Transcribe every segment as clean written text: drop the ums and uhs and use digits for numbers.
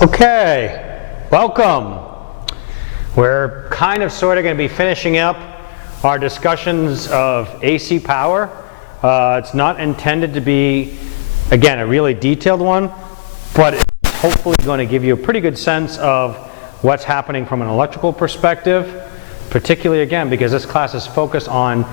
Okay, welcome. We're kind of sort of going to be finishing up our discussions of AC power. It's not intended to be, again, a really detailed one, but it's hopefully going to give you a pretty good sense of what's happening from an electrical perspective, particularly, again, because this class is focused on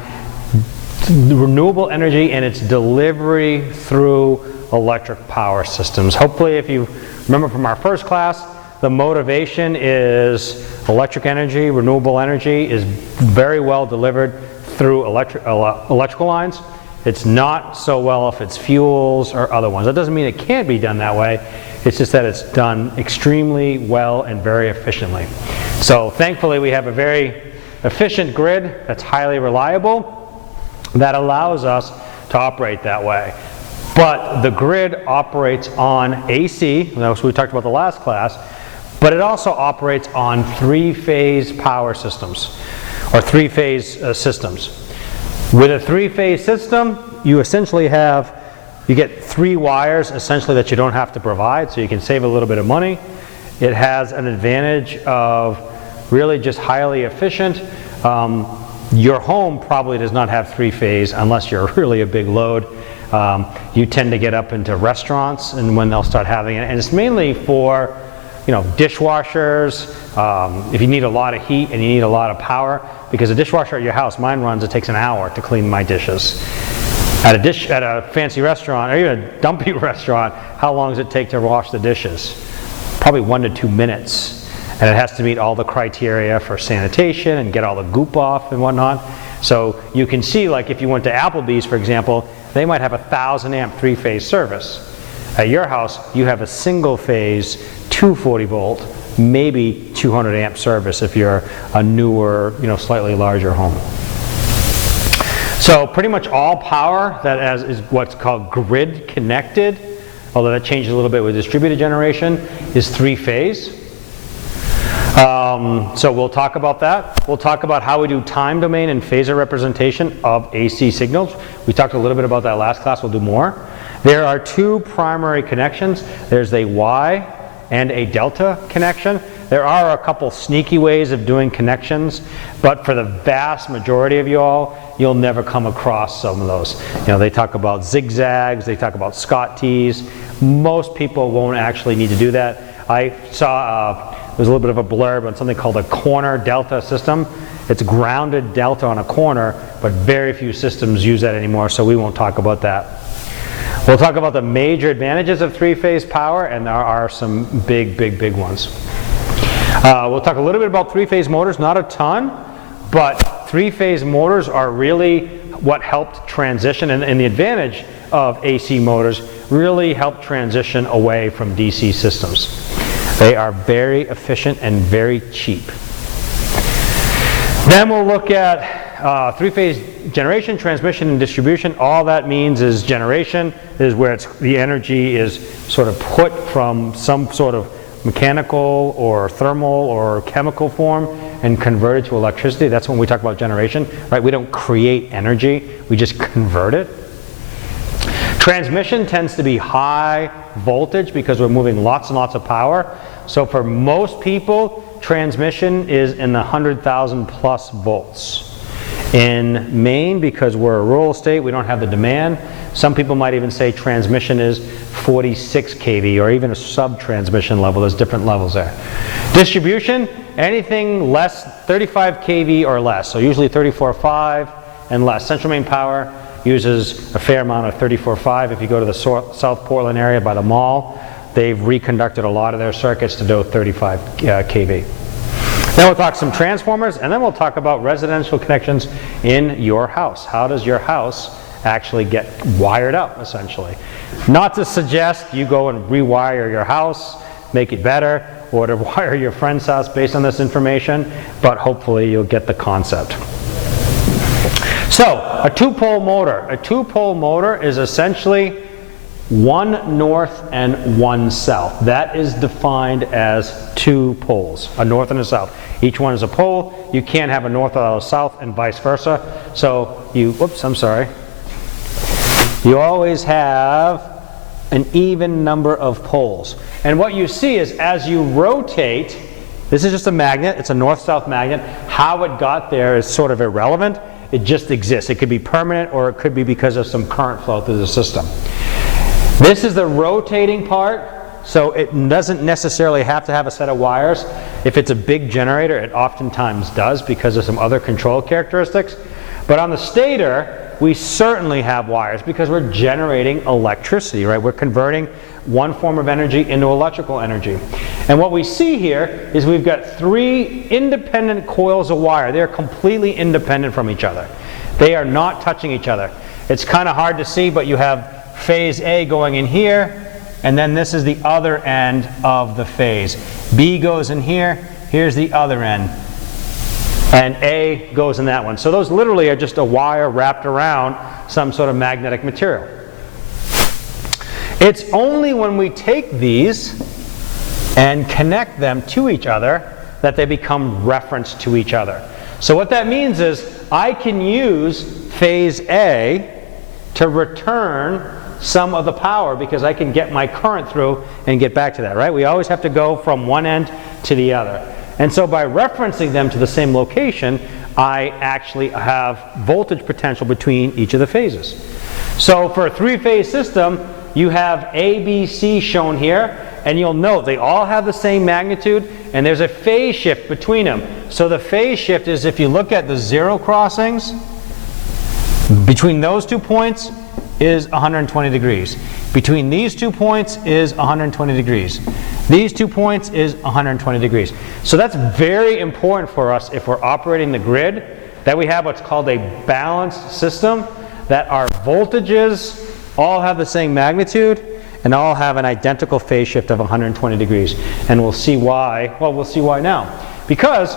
renewable energy and its delivery through electric power systems. Hopefully, if you remember from our first class, the motivation is electric energy, renewable energy is very well delivered through electrical lines. It's not so well if it's fuels or other ones. That doesn't mean it can't be done that way. It's just that it's done extremely well and very efficiently. So thankfully, we have a very efficient grid that's highly reliable that allows us to operate that way. But the grid operates on AC, that's what we talked about the last class, but it also operates on three-phase power systems, or three-phase systems. With a three-phase system, you essentially you get three wires essentially that you don't have to provide, so you can save a little bit of money. It has an advantage of really just highly efficient. Your home probably does not have three-phase unless you're really a big load. You tend to get up into restaurants and when they'll start having it, and it's mainly for dishwashers, if you need a lot of heat and you need a lot of power, because a dishwasher at your house, mine runs, it takes an hour to clean my dishes. At a fancy restaurant, or even a dumpy restaurant, how long does it take to wash the dishes? Probably 1 to 2 minutes. And it has to meet all the criteria for sanitation and get all the goop off and whatnot. So you can see, like if you went to Applebee's, for example, they might have a 1,000 amp three-phase service. At your house, you have a single-phase 240 volt, maybe 200 amp service if you're a newer, slightly larger home. So pretty much all power that is what's called grid connected, although that changes a little bit with distributed generation, is three-phase. So we'll talk about that. We'll talk about how we do time domain and phasor representation of AC signals. We talked a little bit about that last class. We'll do more. There are two primary connections. There's a Y and a delta connection. There are a couple sneaky ways of doing connections, but for the vast majority of you all, you'll never come across some of those. They talk about zigzags, they talk about Scott-T's. Most people won't actually need to do that. I saw there's a little bit of a blurb on something called a corner delta system. It's grounded delta on a corner, but very few systems use that anymore, so we won't talk about that. We'll talk about the major advantages of three-phase power, and there are some big ones. We'll talk a little bit about three-phase motors, not a ton, but three-phase motors are really what helped transition, and the advantage of AC motors really helped transition away from DC systems. They are very efficient and very cheap. Then we'll look at three-phase generation, transmission, and distribution. All that means is generation is where the energy is sort of put from some sort of mechanical or thermal or chemical form and converted to electricity. That's when we talk about generation, right? We don't create energy, we just convert it. Transmission tends to be high voltage because we're moving lots and lots of power. So for most people, transmission is in the 100,000 plus volts. In Maine, because we're a rural state, we don't have the demand. Some people might even say transmission is 46 kV or even a sub-transmission level. There's different levels there. Distribution, anything less 35 kV or less. So usually 34.5 and less. Central Maine Power uses a fair amount of 34.5. If you go to the South Portland area by the mall, they've reconducted a lot of their circuits to do 35 kV. Then we'll talk some transformers, and then we'll talk about residential connections in your house. How does your house actually get wired up, essentially? Not to suggest you go and rewire your house, make it better, or to wire your friend's house based on this information, but hopefully you'll get the concept. So, a two-pole motor. A two-pole motor is essentially one north and one south. That is defined as two poles, a north and a south. Each one is a pole. You can't have a north without a south and vice versa. So you always have an even number of poles. And what you see is as you rotate, this is just a magnet, it's a north-south magnet. How it got there is sort of irrelevant. It just exists. It could be permanent or it could be because of some current flow through the system. This is the rotating part, so it doesn't necessarily have to have a set of wires. If it's a big generator, it oftentimes does because of some other control characteristics. But on the stator, we certainly have wires because we're generating electricity, right? We're converting one form of energy into electrical energy. And what we see here is we've got 3 independent coils of wire. They're completely independent from each other. They are not touching each other. It's kind of hard to see, but you have phase A going in here, and then this is the other end of the phase. B goes in here, here's the other end. And A goes in that one. So those literally are just a wire wrapped around some sort of magnetic material. It's only when we take these and connect them to each other that they become referenced to each other. So what that means is I can use phase A to return some of the power because I can get my current through and get back to that, right? We always have to go from one end to the other. And so by referencing them to the same location, I actually have voltage potential between each of the phases. So for a 3-phase system, you have A, B, C shown here, and you'll note they all have the same magnitude, and there's a phase shift between them. So the phase shift is, if you look at the zero crossings, between those 2 points is 120 degrees. Between these 2 points is 120 degrees. These 2 points is 120 degrees. So that's very important for us if we're operating the grid, that we have what's called a balanced system, that our voltages all have the same magnitude and all have an identical phase shift of 120 degrees. And we'll see why. Well, we'll see why now. Because,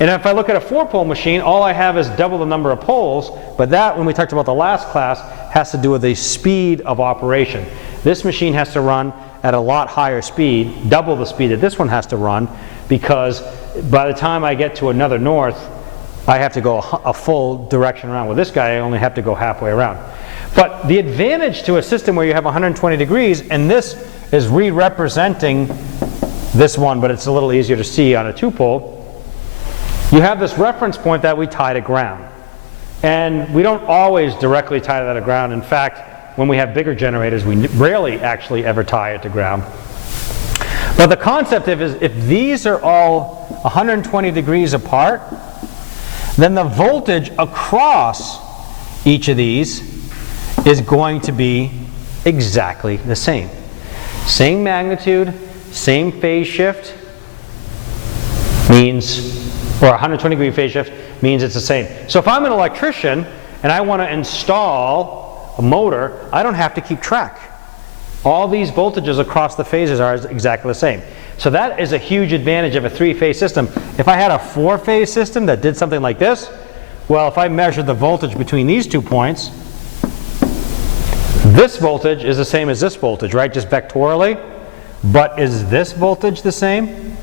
and if I look at a 4-pole machine, all I have is double the number of poles, but that, when we talked about the last class, has to do with the speed of operation. This machine has to run at a lot higher speed, double the speed that this one has to run, because by the time I get to another north, I have to go a full direction around. With this guy, I only have to go halfway around. But the advantage to a system where you have 120 degrees, and this is re-representing this one, but it's a little easier to see on a 2-pole, you have this reference point that we tie to ground. And we don't always directly tie that to ground. In fact, when we have bigger generators, we rarely actually ever tie it to ground. But the concept is, if these are all 120 degrees apart, then the voltage across each of these is going to be exactly the same. Same magnitude, same phase shift means, or 120 degree phase shift means it's the same. So if I'm an electrician and I want to install a motor, I don't have to keep track. All these voltages across the phases are exactly the same. So that is a huge advantage of a 3-phase system. If I had a 4-phase system that did something like this, well, if I measured the voltage between these 2 points, this voltage is the same as this voltage, right? Just vectorially. But is this voltage the same?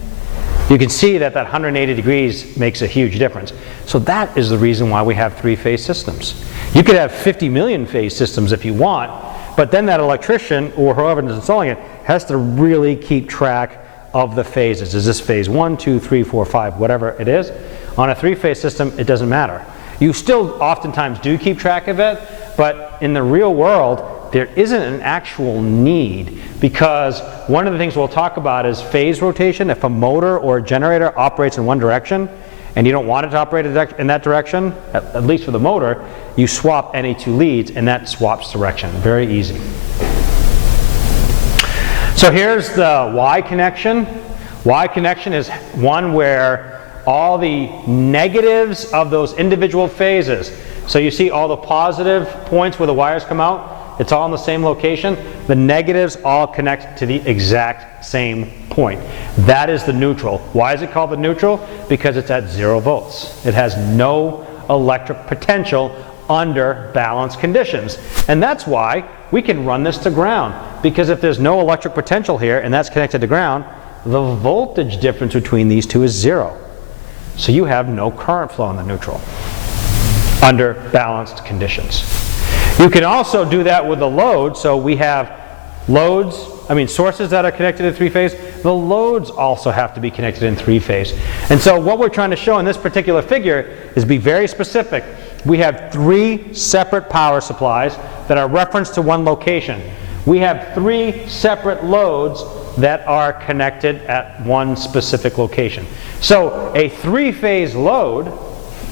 You can see that 180 degrees makes a huge difference. So that is the reason why we have 3-phase systems. You could have 50 million phase systems if you want, but then that electrician or whoever is installing it has to really keep track of the phases. Is this phase 1, 2, 3, 4, 5, whatever it is? On a 3-phase system, it doesn't matter. You still oftentimes do keep track of it, but in the real world, there isn't an actual need, because one of the things we'll talk about is phase rotation. If a motor or a generator operates in one direction and you don't want it to operate in that direction, at least for the motor, you swap any 2 leads and that swaps direction. Very easy. So here's the Y connection. Y connection is one where all the negatives of those individual phases, so you see all the positive points where the wires come out, it's all in the same location. The negatives all connect to the exact same point. That is the neutral. Why is it called the neutral? Because it's at 0 volts. It has no electric potential under balanced conditions. And that's why we can run this to ground. Because if there's no electric potential here and that's connected to ground, the voltage difference between these two is 0. So you have no current flow in the neutral under balanced conditions. You can also do that with the load. So we have sources that are connected in three-phase, the loads also have to be connected in three-phase. And so what we're trying to show in this particular figure is be very specific. We have 3 separate power supplies that are referenced to one location. We have 3 separate loads that are connected at one specific location. So a three-phase load,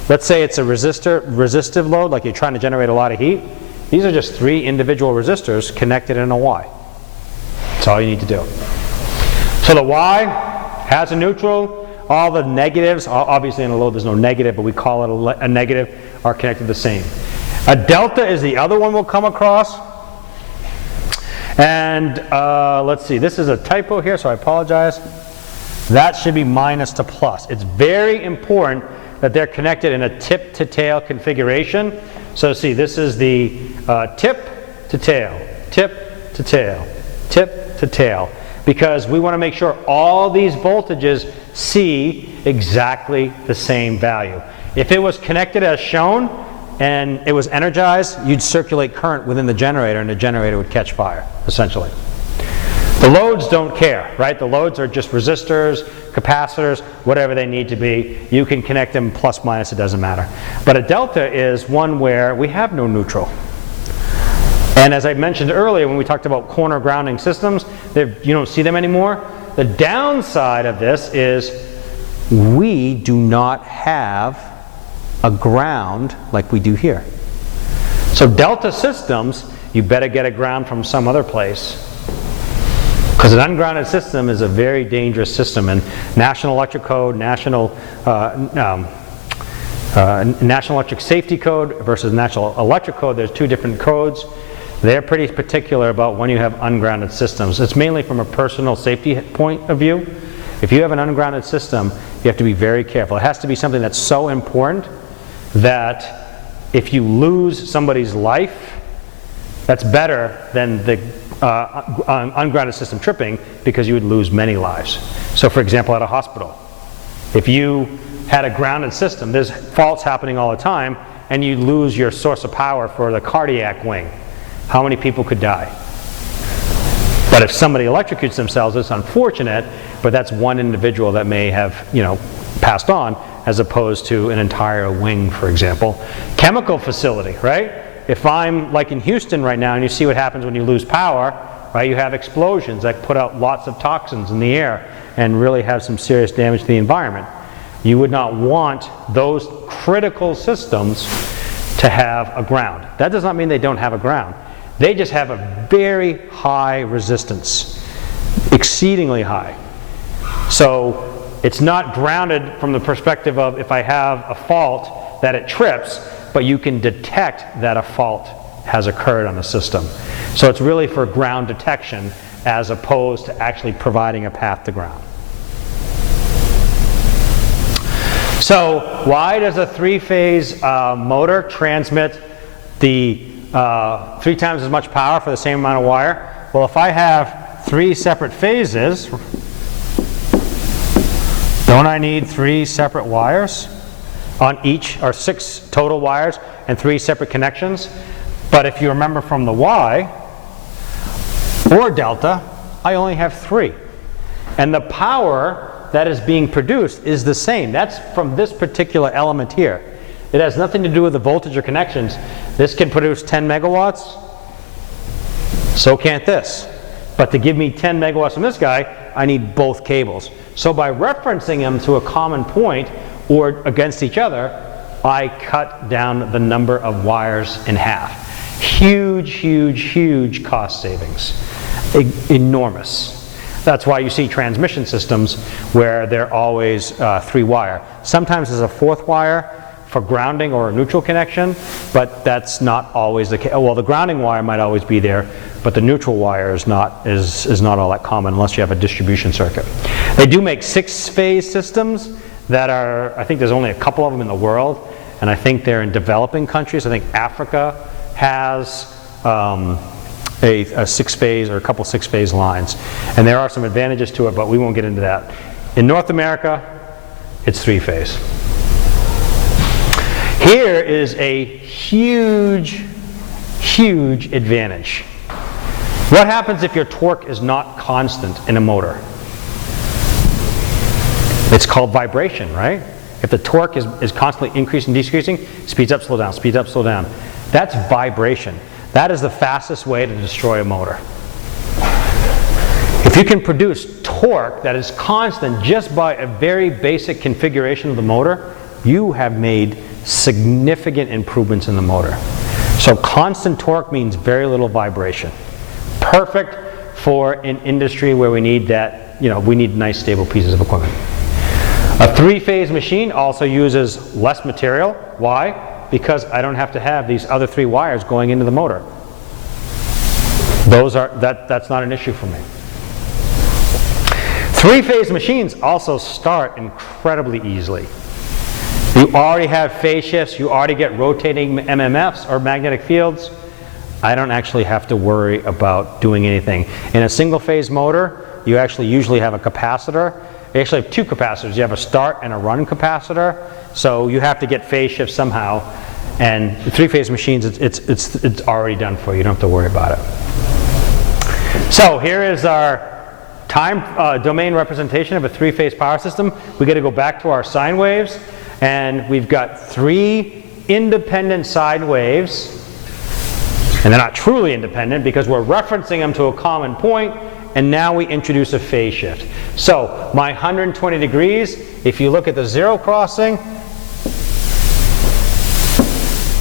let's say it's a resistive load, like you're trying to generate a lot of heat. These are just 3 individual resistors connected in a Y. That's all you need to do. So the Y has a neutral. All the negatives, obviously in a load there's no negative, but we call it a negative, are connected the same. A delta is the other one we'll come across. And let's see, this is a typo here, so I apologize. That should be minus to plus. It's very important that they're connected in a tip-to-tail configuration. So see, this is the tip-to-tail, tip-to-tail, tip-to-tail, because we want to make sure all these voltages see exactly the same value. If it was connected as shown and it was energized, you'd circulate current within the generator and the generator would catch fire, essentially. The loads don't care, right? The loads are just resistors, capacitors, whatever they need to be. You can connect them plus, minus, it doesn't matter. But a delta is one where we have no neutral. And as I mentioned earlier when we talked about corner grounding systems, you don't see them anymore. The downside of this is we do not have a ground like we do here. So delta systems, you better get a ground from some other place. Because an ungrounded system is a very dangerous system. And National Electric Code, National Electric Safety Code versus National Electric Code, there's 2 different codes. They're pretty particular about when you have ungrounded systems. It's mainly from a personal safety point of view. If you have an ungrounded system, you have to be very careful. It has to be something that's so important that if you lose somebody's life, that's better than the ungrounded system tripping, because you would lose many lives. So for example, at a hospital, if you had a grounded system, there's faults happening all the time, and you lose your source of power for the cardiac wing. How many people could die? But if somebody electrocutes themselves, it's unfortunate, but that's one individual that may have, passed on, as opposed to an entire wing, for example. Chemical facility, right? If I'm like in Houston right now, and you see what happens when you lose power, right? You have explosions that put out lots of toxins in the air and really have some serious damage to the environment. You would not want those critical systems to have a ground. That does not mean they don't have a ground. They just have a very high resistance, exceedingly high. So it's not grounded from the perspective of if I have a fault that it trips, but you can detect that a fault has occurred on the system. So it's really for ground detection as opposed to actually providing a path to ground. So why does a 3-phase motor transmit the 3 times as much power for the same amount of wire? Well, if I have 3 separate phases, don't I need 3 separate wires on each, or 6 total wires and 3 separate connections? But if you remember from the Y or delta, I only have 3. And the power that is being produced is the same. That's from this particular element here. It has nothing to do with the voltage or connections. This can produce 10 megawatts, so can't this. But to give me 10 megawatts from this guy, I need both cables. So by referencing them to a common point or against each other, I cut down the number of wires in half. Huge, huge, huge cost savings. Enormous. That's why you see transmission systems where they're always 3-wire. Sometimes there's a 4th wire for grounding or a neutral connection, but that's not always the case. Well, the grounding wire might always be there, but the neutral wire is not all that common unless you have a distribution circuit. They do make 6-phase systems that are, I think there's only a couple of them in the world, and I think they're in developing countries. I think Africa has a 6-phase or a couple 6-phase lines. And there are some advantages to it, but we won't get into that. In North America, it's 3-phase. Here is a huge, huge advantage. What happens if your torque is not constant in a motor? It's called vibration, right? If the torque is constantly increasing, decreasing, speeds up, slow down, speeds up, slow down. That's vibration. That is the fastest way to destroy a motor. If you can produce torque that is constant just by a very basic configuration of the motor, you have made significant improvements in the motor. So constant torque means very little vibration. Perfect for an industry where we need that, we need nice stable pieces of equipment. A three-phase machine also uses less material. Why? Because I don't have to have these other 3 wires going into the motor. That's not an issue for me. Three-phase machines also start incredibly easily. You already have phase shifts, you already get rotating MMFs or magnetic fields. I don't actually have to worry about doing anything. In a single-phase motor, you actually usually have a capacitor. You actually have 2 capacitors. You have a start and a run capacitor. So you have to get phase shifts somehow. And three-phase machines, it's already done for you. You don't have to worry about it. So here is our time domain representation of a three-phase power system. We got to go back to our sine waves. And we've got 3 independent sine waves. And they're not truly independent because we're referencing them to a common point, and now we introduce a phase shift. So my 120 degrees, if you look at the zero crossing,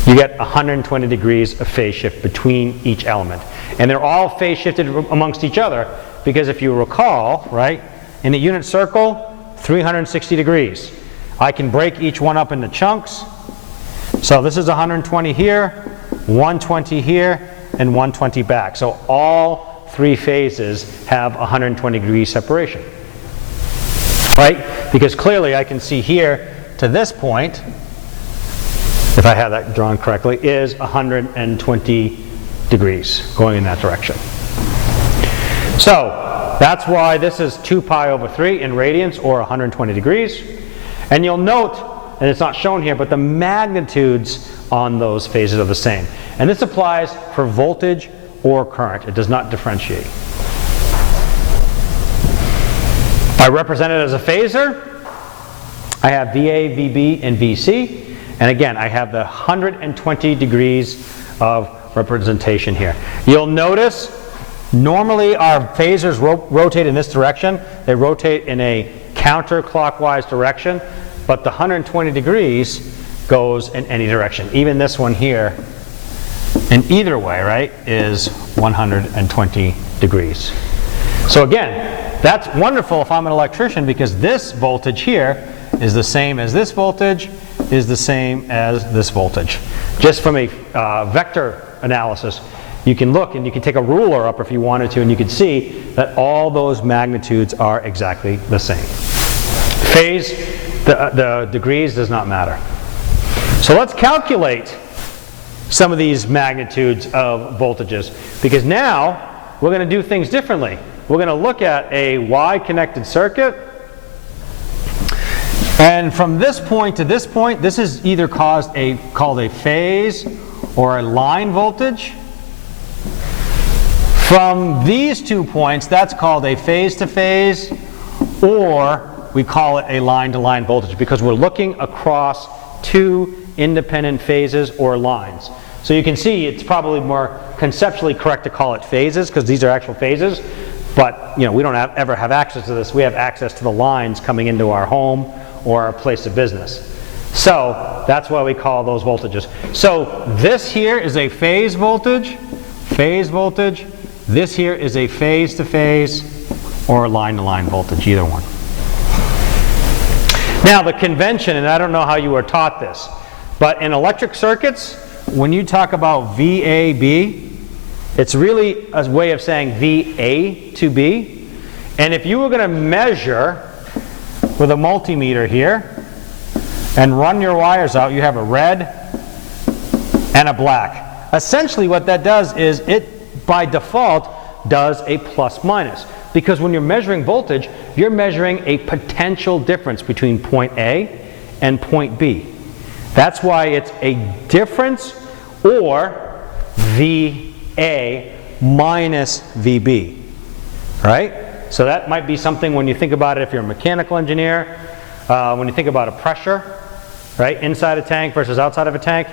you get 120 degrees of phase shift between each element. And they're all phase shifted amongst each other because if you recall, right, in a unit circle, 360 degrees. I can break each one up into chunks. So this is 120 here, 120 here, and 120 back. So all 3 phases have 120 degree separation. Right? Because clearly I can see here to this point, if I have that drawn correctly, is 120 degrees going in that direction. So that's why this is 2 pi over 3 in radians, or 120 degrees. And you'll note, and it's not shown here, but the magnitudes on those phases are the same. And this applies for voltage or current. It does not differentiate. I represent it as a phasor. I have VA, VB, and VC. And again, I have the 120 degrees of representation here. You'll notice, normally our phasors rotate in this direction. They rotate in a counterclockwise direction, but the 120 degrees goes in any direction. Even this one here, in either way, right, is 120 degrees. So again, that's wonderful if I'm an electrician because this voltage here is the same as this voltage, is the same as this voltage. Just from a vector analysis, you can look and you can take a ruler up if you wanted to, and you can see that all those magnitudes are exactly the same. Phase, the degrees does not matter. So let's calculate some of these magnitudes of voltages, because now we're going to do things differently. We're going to look at a Y-connected circuit, and from this point to this point, this is either called a phase or a line voltage. From these 2 points, that's called a phase-to-phase, or we call it a line-to-line voltage because we're looking across 2 independent phases or lines. So you can see it's probably more conceptually correct to call it phases because these are actual phases, but we don't ever have access to this. We have access to the lines coming into our home or our place of business. So that's why we call those voltages. So this here is a phase voltage. This here is a phase-to-phase or line-to-line voltage, either one. Now the convention, and I don't know how you were taught this, but in electric circuits, when you talk about VAB, it's really a way of saying VA to B. And if you were going to measure with a multimeter here and run your wires out, you have a red and a black. Essentially what that does is it, by default, does a plus minus. Because when you're measuring voltage, you're measuring a potential difference between point A and point B. That's why it's a difference, or VA minus VB, right? So that might be something when you think about it if you're a mechanical engineer, when you think about a pressure, right? Inside a tank versus outside of a tank,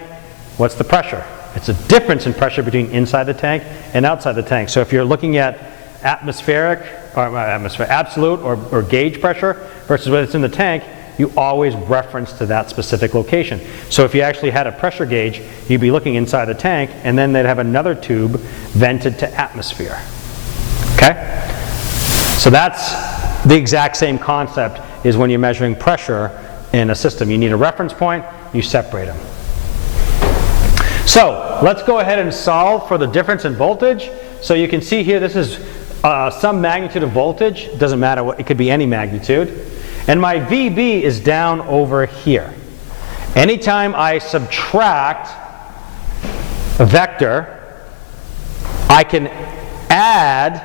what's the pressure? It's a difference in pressure between inside the tank and outside the tank. So if you're looking at absolute or gauge pressure versus what's in the tank, you always reference to that specific location. So if you actually had a pressure gauge, you'd be looking inside the tank, and then they'd have another tube vented to atmosphere. Okay? So that's the exact same concept is when you're measuring pressure in a system. You need a reference point, you separate them. So let's go ahead and solve for the difference in voltage. So you can see here this is some magnitude of voltage. It doesn't matter what, it could be any magnitude. And my VB is down over here. Anytime I subtract a vector, I can add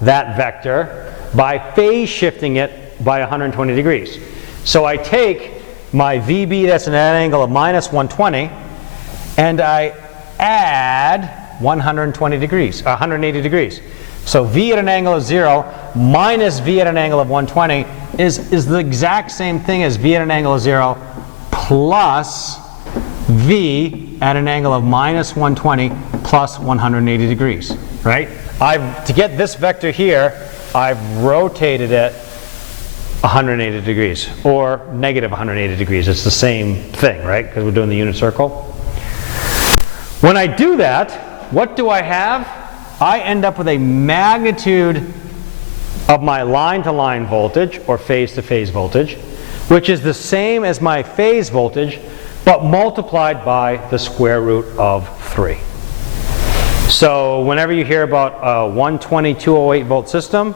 that vector by phase shifting it by 120 degrees. So I take my VB that's at an angle of minus 120 and I add 120 degrees, 180 degrees. So V at an angle of 0 minus V at an angle of 120 is the exact same thing as V at an angle of 0 plus V at an angle of minus 120 plus 180 degrees, right? To get this vector here, I've rotated it 180 degrees, or negative 180 degrees. It's the same thing, right? Because we're doing the unit circle. When I do that, what do I have? I end up with a magnitude of my line-to-line voltage, or phase-to-phase voltage, which is the same as my phase voltage, but multiplied by the square root of 3. So whenever you hear about a 120, 208 volt system,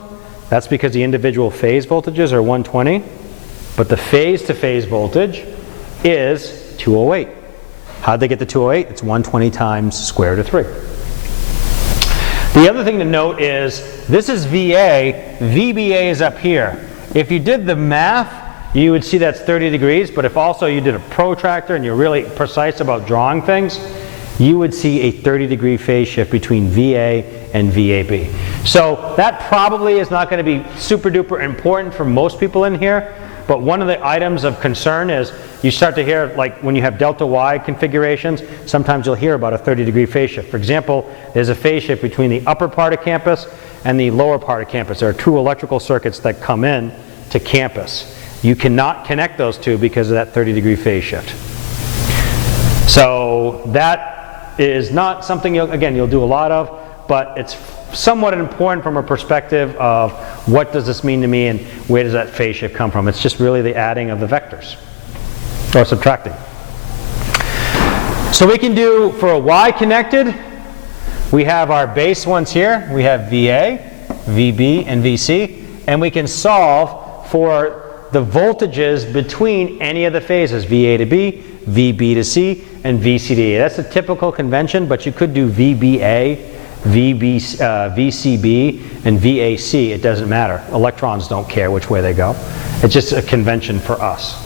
that's because the individual phase voltages are 120, but the phase-to-phase voltage is 208. How'd they get to 208? It's 120 times square root of 3. The other thing to note is this is VA, VBA is up here. If you did the math, you would see that's 30 degrees, but if also you did a protractor and you're really precise about drawing things, you would see a 30-degree phase shift between VA and VAB. So that probably is not going to be super duper important for most people in here, but one of the items of concern is you start to hear, like when you have delta Y configurations, sometimes you'll hear about a 30-degree phase shift. For example, there's a phase shift between the upper part of campus and the lower part of campus. There are two electrical circuits that come in to campus. You cannot connect those two because of that 30-degree phase shift. So that is not something, you'll do a lot of, but it's somewhat important from a perspective of what does this mean to me and where does that phase shift come from. It's just really the adding of the vectors, or subtracting. So we can do, for a Y connected, we have our base ones here. We have VA, VB, and VC, and we can solve for the voltages between any of the phases, VA to B, VB to C, and VC to A. That's a typical convention, but you could do VBA, VCB, and VAC. It doesn't matter. Electrons don't care which way they go. It's just a convention for us.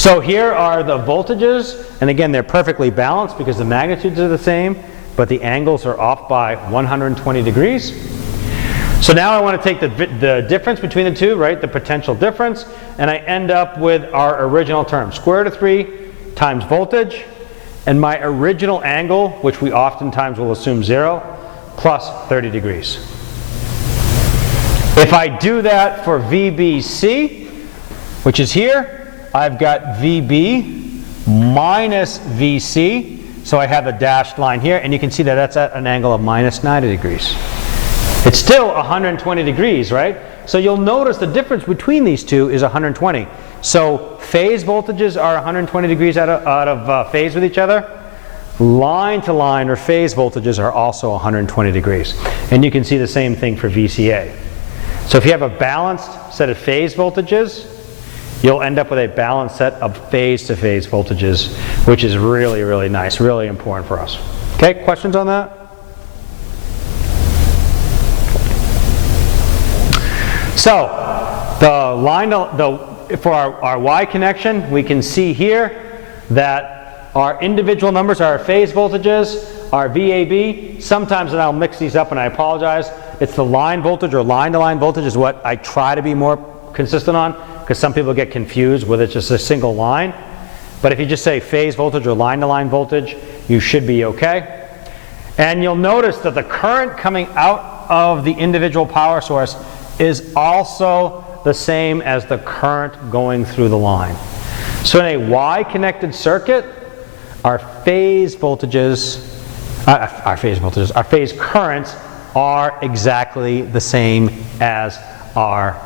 So here are the voltages, and again they're perfectly balanced because the magnitudes are the same, but the angles are off by 120 degrees. So now I want to take the difference between the two, right, the potential difference, and I end up with our original term, square root of 3 times voltage, and my original angle, which we oftentimes will assume 0, plus 30 degrees. If I do that for VBC, which is here, I've got VB minus VC, so I have a dashed line here, and you can see that that's at an angle of minus 90 degrees. It's still 120 degrees, right? So you'll notice the difference between these two is 120. So phase voltages are 120 degrees out of phase with each other. Line to line or phase voltages are also 120 degrees. And you can see the same thing for VCA. So if you have a balanced set of phase voltages, you'll end up with a balanced set of phase to phase voltages, which is really, really nice, really important for us. Okay, questions on that? So for our Y connection, we can see here that our individual numbers are our phase voltages. are VAB. Sometimes, and I'll mix these up and I apologize, it's the line voltage or line-to-line voltage is what I try to be more consistent on, because some people get confused whether it's just a single line. But if you just say phase voltage or line-to-line voltage, you should be okay. And you'll notice that the current coming out of the individual power source is also the same as the current going through the line. So in a Y-connected circuit, our phase currents are exactly the same as our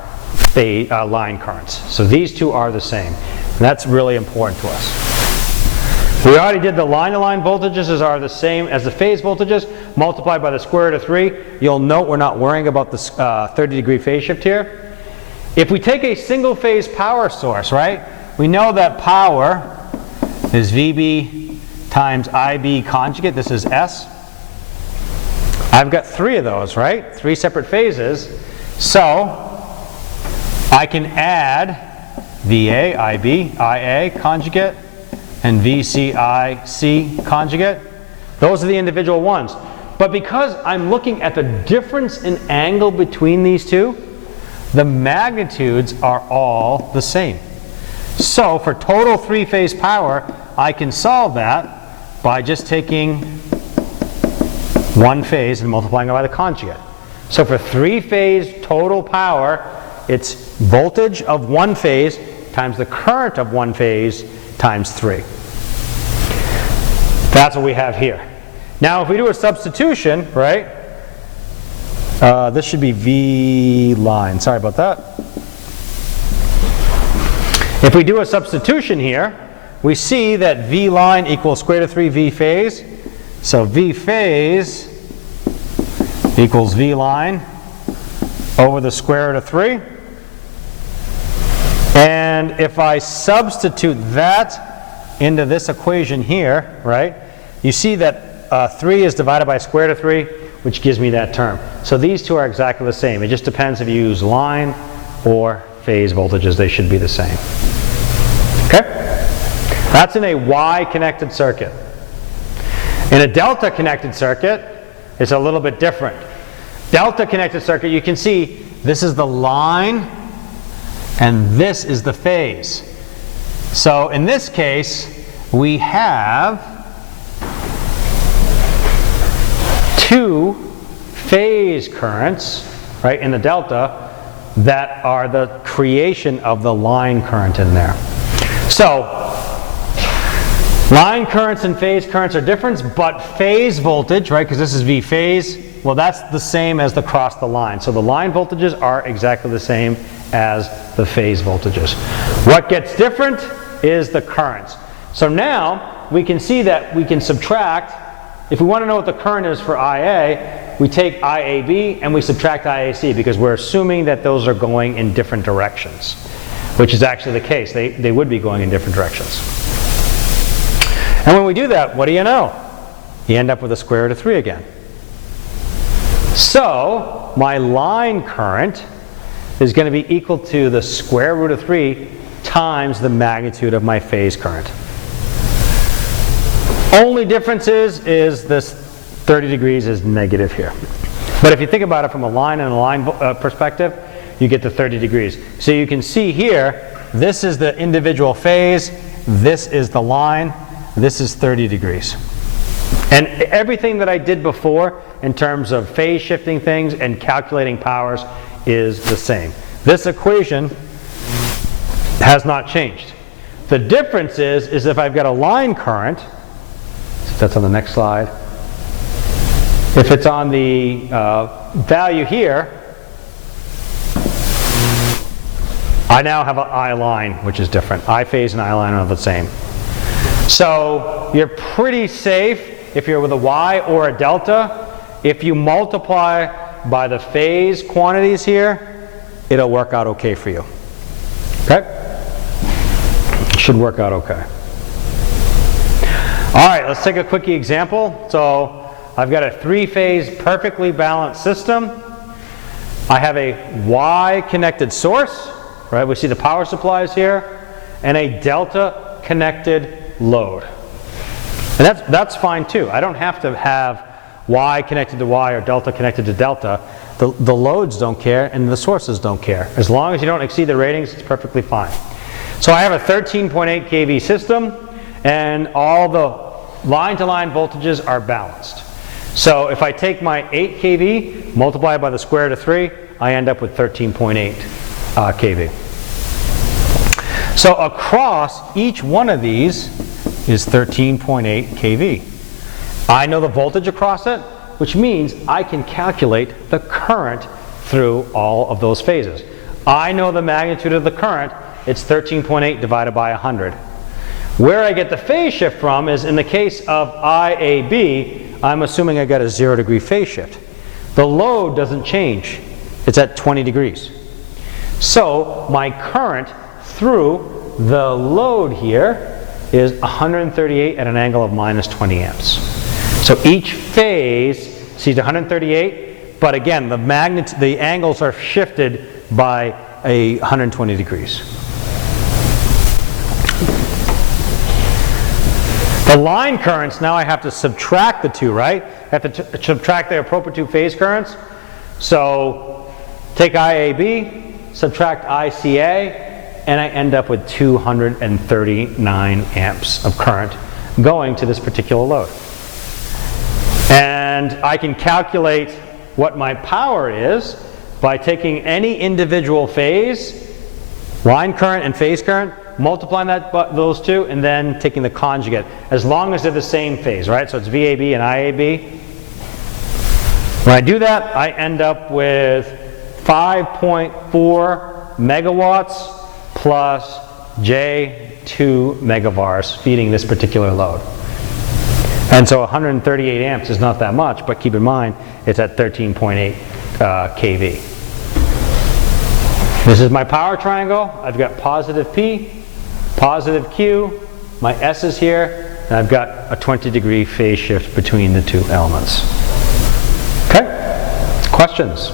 line currents. So these two are the same. And that's really important to us. We already did the line-to-line voltages are the same as the phase voltages multiplied by the square root of 3. You'll note we're not worrying about this 30-degree phase shift here. If we take a single-phase power source, right, we know that power is VB times IB conjugate. This is S. I've got 3 of those, right? 3 separate phases. So I can add VA, IB, IA conjugate, and VCIC conjugate. Those are the individual ones. But because I'm looking at the difference in angle between these two, the magnitudes are all the same. So for total 3-phase power, I can solve that by just taking one phase and multiplying it by the conjugate. So for 3-phase total power, it's voltage of one phase times the current of one phase times 3. That's what we have here. Now if we do a substitution, right, this should be V line. Sorry about that. If we do a substitution here, we see that V line equals square root of 3 V phase. So V phase equals V line over the square root of 3. And if I substitute that into this equation here, right, you see that 3 is divided by square root of 3, which gives me that term. So these two are exactly the same. It just depends if you use line or phase voltages. They should be the same. Okay? That's in a Y-connected circuit. In a delta-connected circuit, it's a little bit different. Delta-connected circuit, you can see this is the line and this is the phase. So in this case, we have 2 phase currents, right, in the delta that are the creation of the line current in there. So line currents and phase currents are different, but phase voltage, right, because this is V phase, well, that's the same as the cross the line. So the line voltages are exactly the same as the phase voltages. What gets different is the currents. So now we can see that we can subtract. If we want to know what the current is for IA, we take IAB and we subtract IAC because we're assuming that those are going in different directions, which is actually the case. They would be going in different directions. And when we do that, what do you know? You end up with a square root of 3 again. So my line current is going to be equal to the square root of 3 times the magnitude of my phase current. Only difference is this 30 degrees is negative here. But if you think about it from a line and a line perspective, you get the 30 degrees. So you can see here, this is the individual phase, this is the line, this is 30 degrees. And everything that I did before in terms of phase shifting things and calculating powers is the same. This equation has not changed. The difference is if I've got a line current, so that's on the next slide, if it's on the value here, I now have an I line, which is different. I phase and I line are the same. So you're pretty safe if you're with a Y or a delta. If you multiply by the phase quantities here, it'll work out okay for you. Okay? It should work out okay. All right, let's take a quick example. So I've got a 3-phase perfectly balanced system. I have a Y-connected source, right? We see the power supplies here, and a delta-connected load. And that's fine too. I don't have to have Y connected to Y or delta connected to delta. The loads don't care and the sources don't care. As long as you don't exceed the ratings, it's perfectly fine. So I have a 13.8 kV system, and all the line-to-line voltages are balanced. So if I take my 8 kV, multiply it by the square root of 3, I end up with 13.8 kV. So across each one of these is 13.8 kV. I know the voltage across it, which means I can calculate the current through all of those phases. I know the magnitude of the current. It's 13.8 divided by 100. Where I get the phase shift from is in the case of IAB, I'm assuming I got a 0 degree phase shift. The load doesn't change. It's at 20 degrees. So my current through the load here is 138 at an angle of minus 20 amps. So each phase sees 138, but again, the angles are shifted by 120 degrees. The line currents, now I have to subtract the two, right? I have to subtract the appropriate two phase currents. So take IAB, subtract ICA, and I end up with 239 amps of current going to this particular load. And I can calculate what my power is by taking any individual phase, line current and phase current, multiplying those two, and then taking the conjugate, as long as they're the same phase, right? So it's VAB and IAB. When I do that, I end up with 5.4 megawatts plus J2 megavars feeding this particular load. And so 138 amps is not that much, but keep in mind it's at 13.8 kV. This is my power triangle. I've got positive P, positive Q, my S is here, and I've got a 20 degree phase shift between the two elements. Okay? Questions?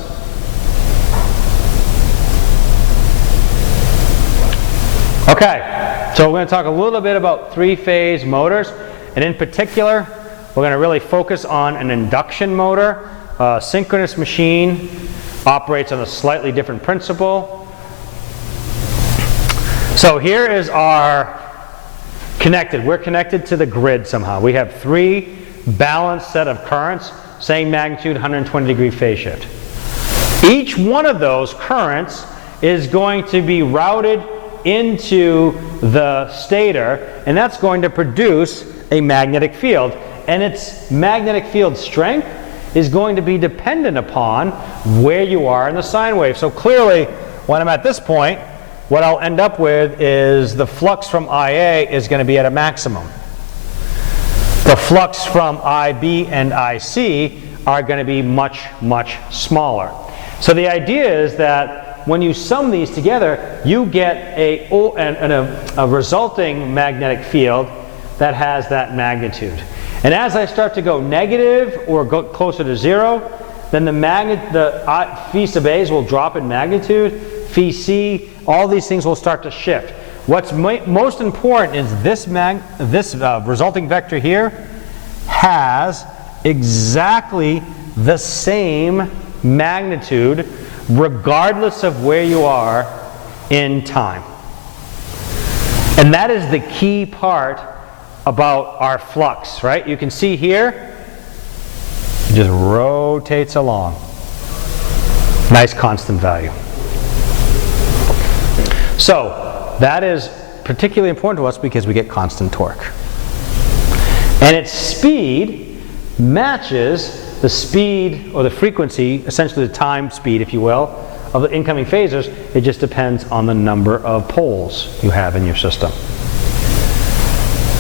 Okay, so we're going to talk a little bit about three-phase motors, and in particular, we're going to really focus on an induction motor. A synchronous machine operates on a slightly different principle. So here is our connected. We're connected to the grid somehow. We have three balanced set of currents, same magnitude, 120 degree phase shift. Each one of those currents is going to be routed into the stator, and that's going to produce a magnetic field. And its magnetic field strength is going to be dependent upon where you are in the sine wave. So clearly, when I'm at this point, what I'll end up with is the flux from IA is going to be at a maximum. The flux from IB and IC are going to be much, much smaller. So the idea is that when you sum these together, you get a resulting magnetic field that has that magnitude. And as I start to go negative or go closer to 0, then the phi sub a's will drop in magnitude, phi c, all these things will start to shift. What's most important is this resulting vector here has exactly the same magnitude regardless of where you are in time. And that is the key part about our flux, right? You can see here, it just rotates along. Nice constant value. So that is particularly important to us because we get constant torque. And its speed matches the speed or the frequency, essentially the time speed, if you will, of the incoming phasors. It just depends on the number of poles you have in your system.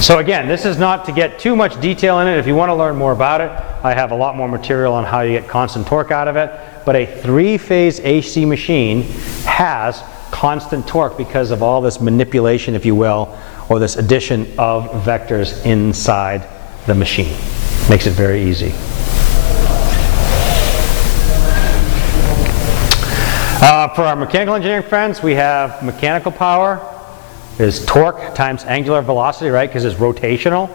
So again, this is not to get too much detail in it. If you want to learn more about it, I have a lot more material on how you get constant torque out of it. But a three-phase AC machine has constant torque because of all this manipulation, if you will, or this addition of vectors inside the machine. Makes it very easy. For our mechanical engineering friends, we have mechanical power is torque times angular velocity, right, because it's rotational.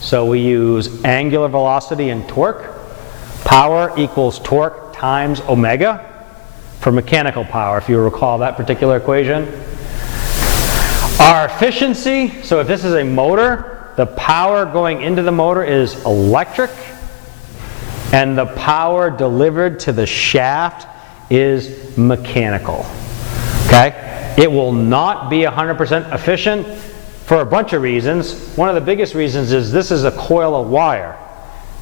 So we use angular velocity and torque. Power equals torque times omega for mechanical power, if you recall that particular equation. Our efficiency, so if this is a motor, the power going into the motor is electric, and the power delivered to the shaft is mechanical. Okay? It will not be 100% efficient for a bunch of reasons. One of the biggest reasons is this is a coil of wire.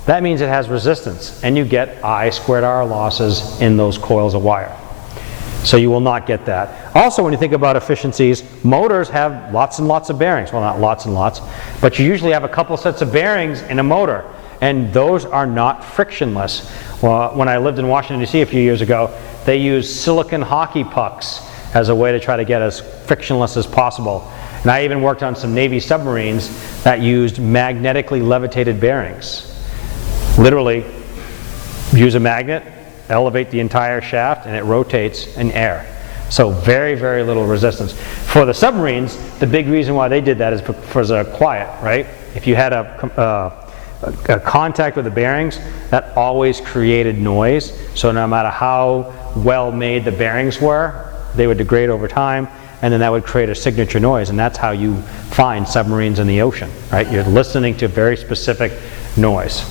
That means it has resistance, and you get I squared R losses in those coils of wire. So you will not get that. Also, when you think about efficiencies, motors have lots and lots of bearings. Well, not lots and lots, but you usually have a couple sets of bearings in a motor, and those are not frictionless. Well, when I lived in Washington, D.C. a few years ago, they used silicon hockey pucks as a way to try to get as frictionless as possible. And I even worked on some Navy submarines that used magnetically levitated bearings. Literally, use a magnet, elevate the entire shaft, and it rotates in air. So very, very little resistance. For the submarines, the big reason why they did that is for the quiet, right? If you had a contact with the bearings, that always created noise. So no matter how well made the bearings were, they would degrade over time, and then that would create a signature noise, and that's how you find submarines in the ocean, right? You're listening to very specific noise.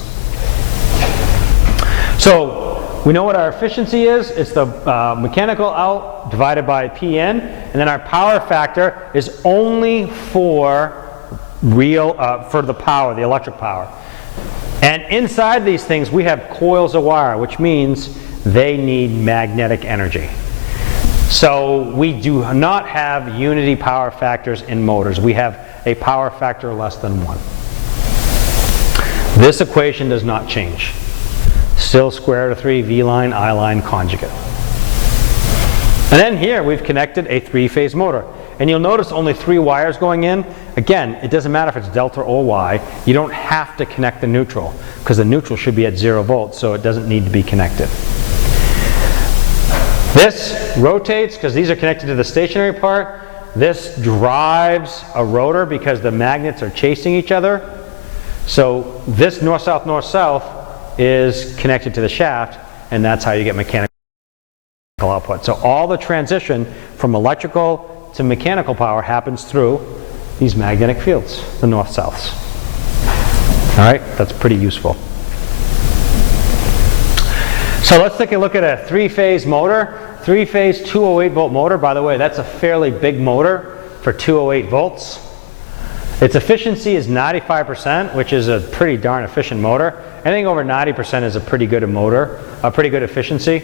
So we know what our efficiency is. It's the mechanical out divided by PN, and then our power factor is only for for the power, the electric power. And inside these things we have coils of wire, which means they need magnetic energy. So we do not have unity power factors in motors. We have a power factor less than 1. This equation does not change. Still square root of 3 V line, I line conjugate. And then here we've connected a 3-phase motor. And you'll notice only 3 wires going in. Again, it doesn't matter if it's delta or Y. You don't have to connect the neutral, because the neutral should be at 0 volts, so it doesn't need to be connected. This rotates because these are connected to the stationary part. This drives a rotor because the magnets are chasing each other. So this north-south is connected to the shaft, and that's how you get mechanical output. So all the transition from electrical to mechanical power happens through these magnetic fields, the north-souths. All right, that's pretty useful. So let's take a look at a 3-phase motor. 3-phase 208 volt motor. By the way, that's a fairly big motor for 208 volts. Its efficiency is 95%, which is a pretty darn efficient motor. Anything over 90% is a pretty good motor, a pretty good efficiency.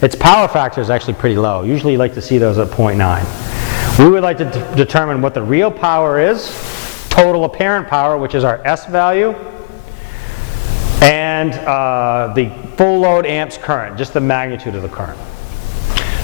Its power factor is actually pretty low. Usually you like to see those at 0.9. We would like to determine what the real power is, total apparent power, which is our S value, and the full load amps current, just the magnitude of the current.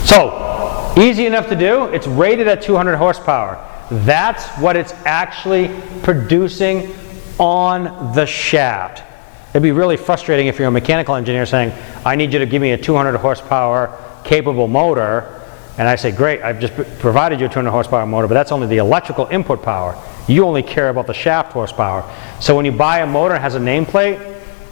So, easy enough to do. It's rated at 200 horsepower. That's what it's actually producing on the shaft. It'd be really frustrating if you're a mechanical engineer saying, I need you to give me a 200 horsepower capable motor, and I say, great, I've just provided you a 200 horsepower motor, but that's only the electrical input power. You only care about the shaft horsepower. So when you buy a motor that has a nameplate,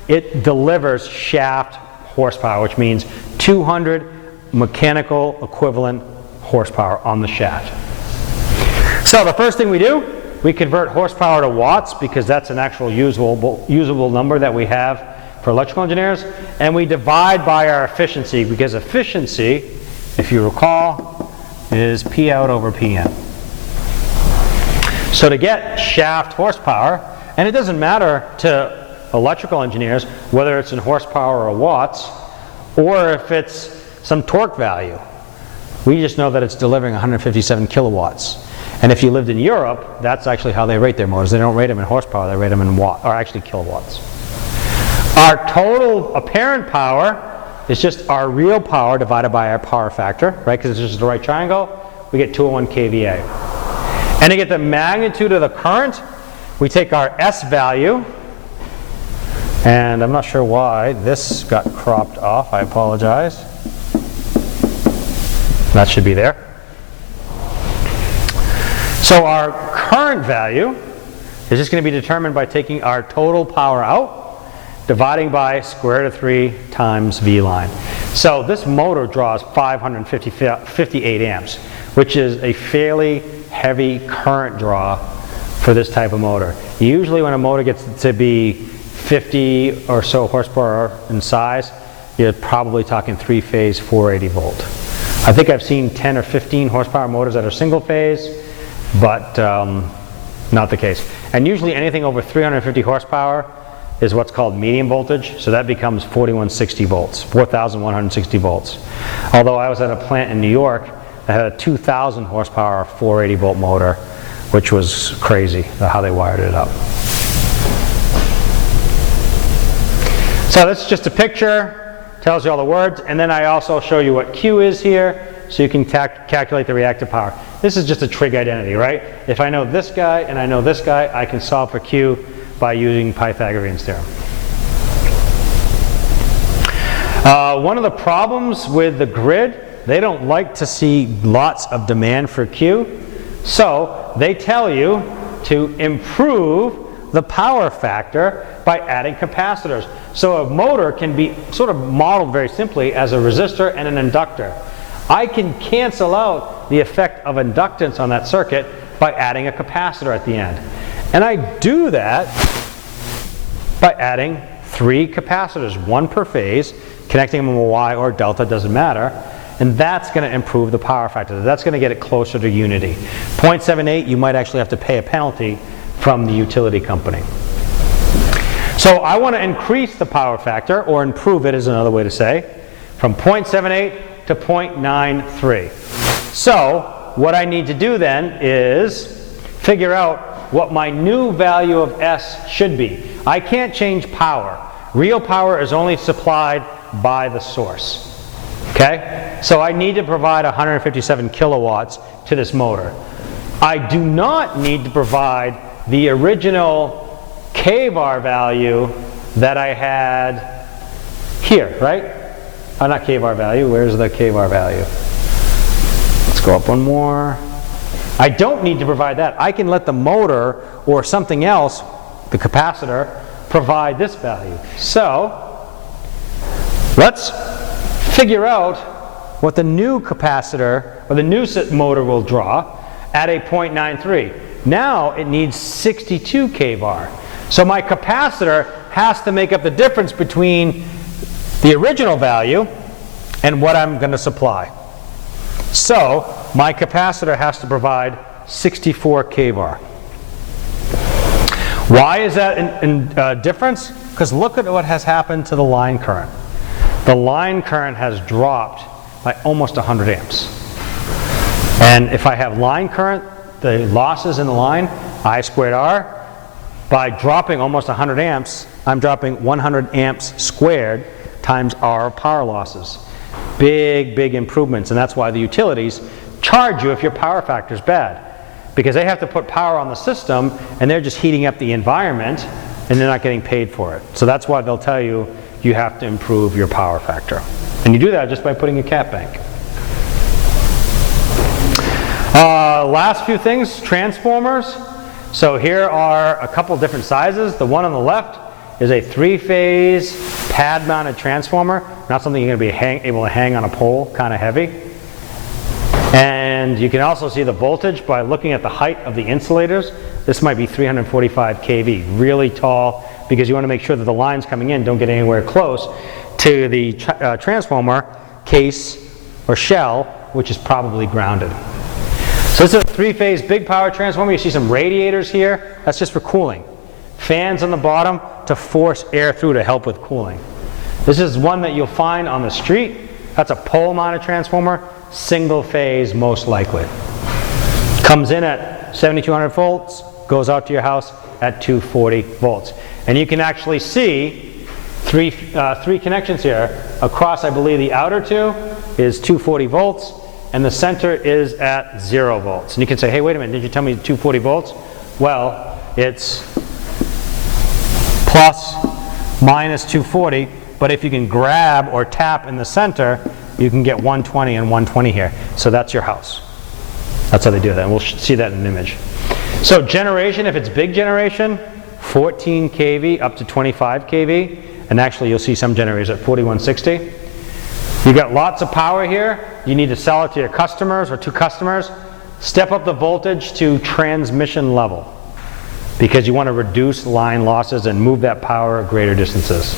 it delivers shaft horsepower, which means 200 mechanical equivalent horsepower on the shaft. So the first thing we do, we convert horsepower to watts, because that's an actual usable number that we have for electrical engineers, and we divide by our efficiency, because efficiency, if you recall, is P out over Pn. So to get shaft horsepower, and it doesn't matter to electrical engineers whether it's in horsepower or watts, or if it's some torque value. We just know that it's delivering 157 kilowatts. And if you lived in Europe, that's actually how they rate their motors. They don't rate them in horsepower, they rate them in watt, or actually kilowatts. Our total apparent power is just our real power divided by our power factor, right? Because it's just the right triangle. We get 201 kVA. And to get the magnitude of the current, we take our S value, and I'm not sure why this got cropped off. I apologize. That should be there. So our current value is just going to be determined by taking our total power out, dividing by square root of 3 times V line. So this motor draws 558 amps, which is a fairly heavy current draw for this type of motor. Usually when a motor gets to be 50 or so horsepower in size, you're probably talking 3-phase 480 volt. I think I've seen 10 or 15 horsepower motors that are single phase, but not the case. And usually anything over 350 horsepower is what's called medium voltage, so that becomes 4160 volts, 4160 volts. Although I was at a plant in New York that had a 2000 horsepower 480 volt motor, which was crazy how they wired it up. So this is just a picture, tells you all the words, and then I also show you what Q is here, so you can calculate the reactive power. This is just a trig identity, right? If I know this guy and I know this guy, I can solve for Q by using Pythagorean's theorem. One of the problems with the grid, they don't like to see lots of demand for Q, so they tell you to improve the power factor by adding capacitors. So a motor can be sort of modeled very simply as a resistor and an inductor. I can cancel out the effect of inductance on that circuit by adding a capacitor at the end. And I do that by adding 3 capacitors, 1 per phase, connecting them with Y or delta, doesn't matter, and that's going to improve the power factor. That's going to get it closer to unity. 0.78, you might actually have to pay a penalty from the utility company. So I want to increase the power factor, or improve it is another way to say, from 0.78 to 0.93. So what I need to do then is figure out what my new value of S should be. I can't change power. Real power is only supplied by the source. Okay? So I need to provide 157 kilowatts to this motor. I do not need to provide the original kVAR value that I had here, right? Not kVAR value. Where's the kVAR value? Let's go up one more. I don't need to provide that. I can let the motor or something else, the capacitor, provide this value. So let's figure out what the new capacitor or the new motor will draw at a 0.93. Now it needs 62 kVAR. So my capacitor has to make up the difference between the original value and what I'm going to supply. So my capacitor has to provide 64 kVAR. Why is that a difference? Because look at what has happened to the line current. The line current has dropped by almost 100 amps. And if I have line current, the losses in the line, I squared R, by dropping almost 100 amps, I'm dropping 100 amps squared times R power losses. Big, big improvements, and that's why the utilities charge you if your power factor is bad. Because they have to put power on the system, and they're just heating up the environment, and they're not getting paid for it. So that's why they'll tell you you have to improve your power factor. And you do that just by putting a cap bank. Last few things, transformers. So here are a couple different sizes. The one on the left is a 3-phase pad-mounted transformer. Not something you're going to be able to hang on a pole, kind of heavy. And you can also see the voltage by looking at the height of the insulators. This might be 345 kV, really tall, because you want to make sure that the lines coming in don't get anywhere close to the transformer case or shell, which is probably grounded. So this is a 3-phase big power transformer. You see some radiators here. That's just for cooling. Fans on the bottom to force air through to help with cooling. This is one that you'll find on the street. That's a pole-mounted transformer, single phase most likely. Comes in at 7200 volts, goes out to your house at 240 volts. And you can actually see three connections here. Across, I believe, the outer two is 240 volts, and the center is at 0 volts. And you can say, hey, wait a minute, did you tell me 240 volts? Well, it's plus minus 240, but if you can grab or tap in the center, you can get 120 and 120 here. So that's your house. That's how they do that, and we'll see that in an image. So generation, if it's big generation, 14 kV up to 25 kV, and actually you'll see some generators at 4160. You got lots of power here. You need to sell it to your customers or to customers. Step up the voltage to transmission level, because you want to reduce line losses and move that power greater distances.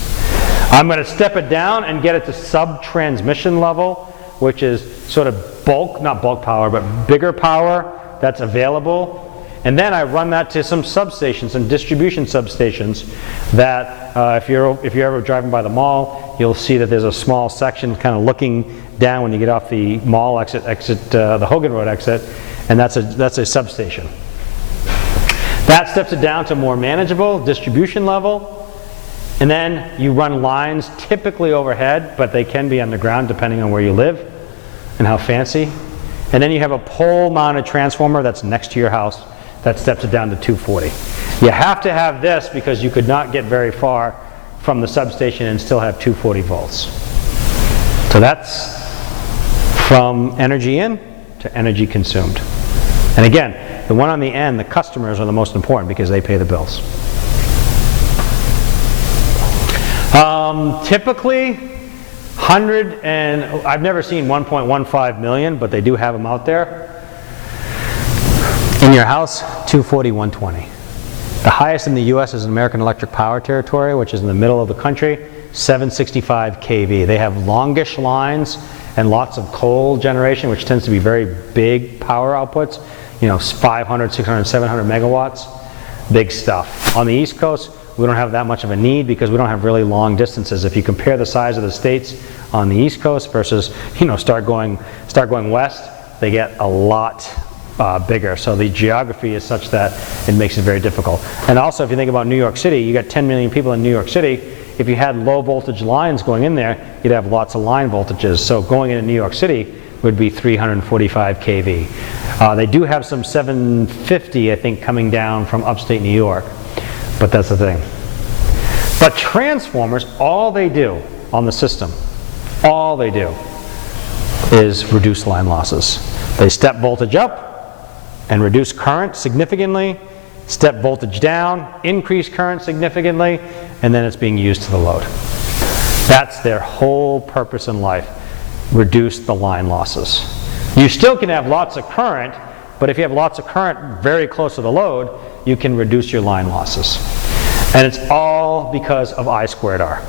I'm going to step it down and get it to sub-transmission level, which is sort of bulk, not bulk power, but bigger power that's available. And then I run that to some substations, some distribution substations that if you're ever driving by the mall, you'll see that there's a small section kind of looking down when you get off the mall exit, the Hogan Road exit, and that's a substation. That steps it down to more manageable distribution level. And then you run lines typically overhead, but they can be underground depending on where you live and how fancy. And then you have a pole-mounted transformer that's next to your house that steps it down to 240. You have to have this because you could not get very far from the substation and still have 240 volts. So that's from energy in to energy consumed. And again, the one on the end, the customers are the most important because they pay the bills. Typically, I've never seen 1.15 million, but they do have them out there. In your house, 240, 120. The highest in the US is in American Electric Power Territory, which is in the middle of the country, 765 kV. They have longish lines and lots of coal generation, which tends to be very big power outputs, 500, 600, 700 megawatts, big stuff. On the East Coast, we don't have that much of a need because we don't have really long distances. If you compare the size of the states on the East Coast versus, start going west, they get a lot bigger. So the geography is such that it makes it very difficult. And also, if you think about New York City, you got 10 million people in New York City. If you had low voltage lines going in there, you'd have lots of line voltages. So going into New York City would be 345 kV. They do have some 750, I think, coming down from upstate New York. But that's the thing. But transformers, all they do on the system, all they do is reduce line losses. They step voltage up and reduce current significantly, step voltage down, increase current significantly, and then it's being used to the load. That's their whole purpose in life, reduce the line losses. You still can have lots of current, but if you have lots of current very close to the load, you can reduce your line losses. And it's all because of I squared R.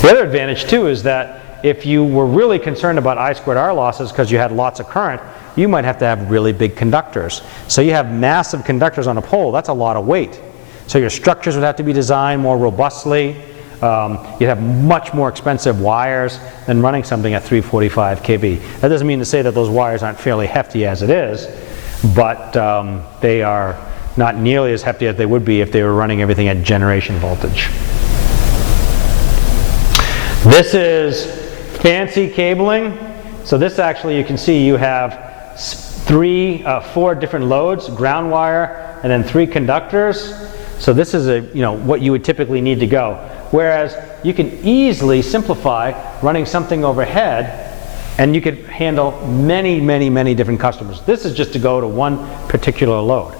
The other advantage too is that if you were really concerned about I squared R losses because you had lots of current, you might have to have really big conductors. So you have massive conductors on a pole, that's a lot of weight. So your structures would have to be designed more robustly. You'd have much more expensive wires than running something at 345 kV. That doesn't mean to say that those wires aren't fairly hefty as it is, but they are not nearly as hefty as they would be if they were running everything at generation voltage. This is fancy cabling. So this actually, you can see you have 4 different loads, ground wire, and then 3 conductors. So this is what you would typically need to go. Whereas you can easily simplify running something overhead, and you could handle many, many, many different customers. This is just to go to one particular load.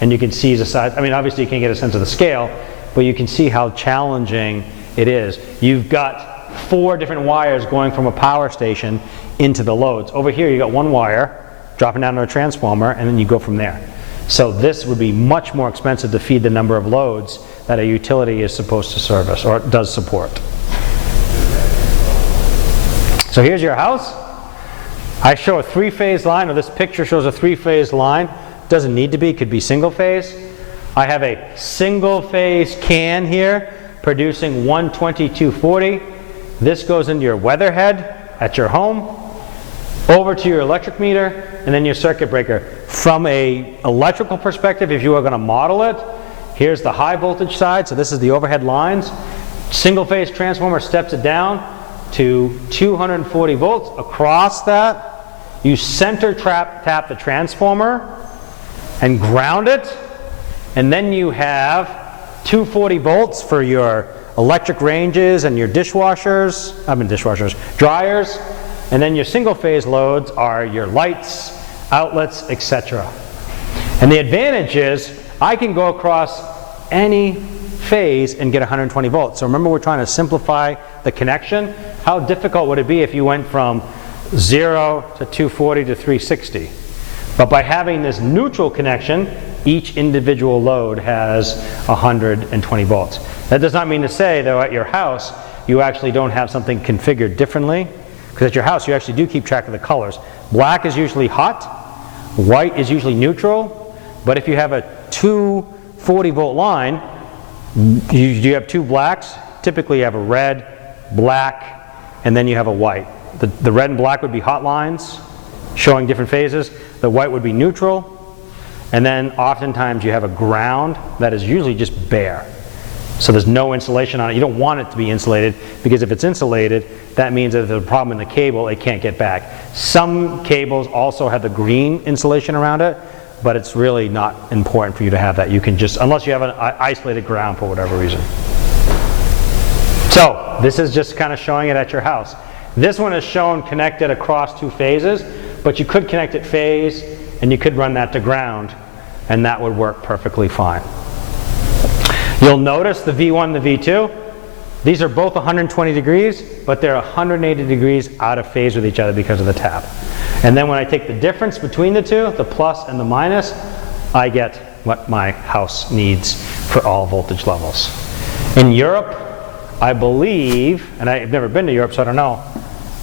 And you can see the size. I mean, obviously you can't get a sense of the scale, but you can see how challenging it is. You've got 4 different wires going from a power station into the loads. Over here you got 1 wire dropping down to a transformer, and then you go from there. So this would be much more expensive to feed the number of loads that a utility is supposed to service or does support. So here's your house. I show a 3-phase line, or this picture shows a 3-phase line. Doesn't need to be, could be single phase. I have a single phase can here producing 120/240. This goes into your weatherhead at your home, over to your electric meter, and then your circuit breaker. From a electrical perspective, if you were going to model it, here's the high voltage side, so this is the overhead lines. Single phase transformer steps it down to 240 volts. Across that, you center tap the transformer and ground it, and then you have 240 volts for your electric ranges and your dryers, and then your single phase loads are your lights, outlets, etc. And the advantage is I can go across any phase and get 120 volts. So remember, we're trying to simplify the connection. How difficult would it be if you went from 0 to 240 to 360? But by having this neutral connection, each individual load has 120 volts. That does not mean to say that at your house you actually don't have something configured differently, because at your house you actually do keep track of the colors. Black is usually hot, white is usually neutral, but if you have a 240 volt line, you have two blacks. Typically you have a red, black, and then you have a white. The red and black would be hot lines showing different phases. The white would be neutral, and then oftentimes you have a ground that is usually just bare. So there's no insulation on it. You don't want it to be insulated, because if it's insulated, that means that if there's a problem in the cable, it can't get back. Some cables also have the green insulation around it, but it's really not important for you to have that. You can just, unless you have an isolated ground for whatever reason. So this is just kind of showing it at your house. This one is shown connected across two phases, but you could connect it phase, and you could run that to ground, and that would work perfectly fine. You'll notice the V1 and the V2, these are both 120 degrees, but they're 180 degrees out of phase with each other because of the tap. And then when I take the difference between the two, the plus and the minus, I get what my house needs for all voltage levels. In Europe, I believe, and I've never been to Europe, so I don't know,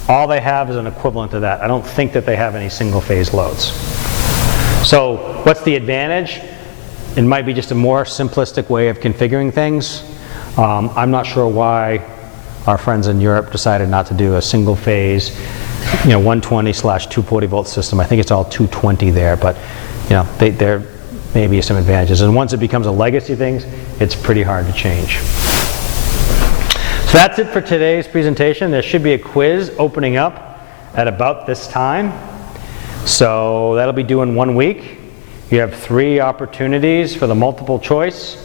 all they have is an equivalent to that. I don't think that they have any single phase loads. So what's the advantage? It might be just a more simplistic way of configuring things. I'm not sure why our friends in Europe decided not to do a single phase, 120/240 volt system. I think it's all 220 there, but there may be some advantages. And once it becomes a legacy thing, it's pretty hard to change. So that's it for today's presentation. There should be a quiz opening up at about this time. So that'll be due in 1 week. You have 3 opportunities for the multiple choice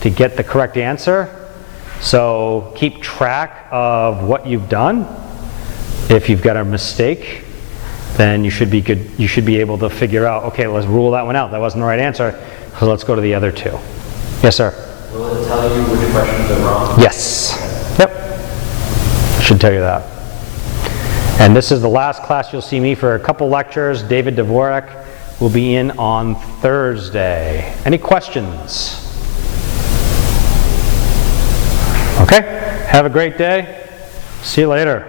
to get the correct answer. So keep track of what you've done. If you've got a mistake, then you should be good. You should be able to figure out, okay, let's rule that one out. That wasn't the right answer, so let's go to the other 2. Yes, sir? Will it tell you which questions are wrong? Yes. Yep. Should tell you that. And this is the last class you'll see me for a couple lectures. David Dvorak will be in on Thursday. Any questions? Okay. Have a great day. See you later.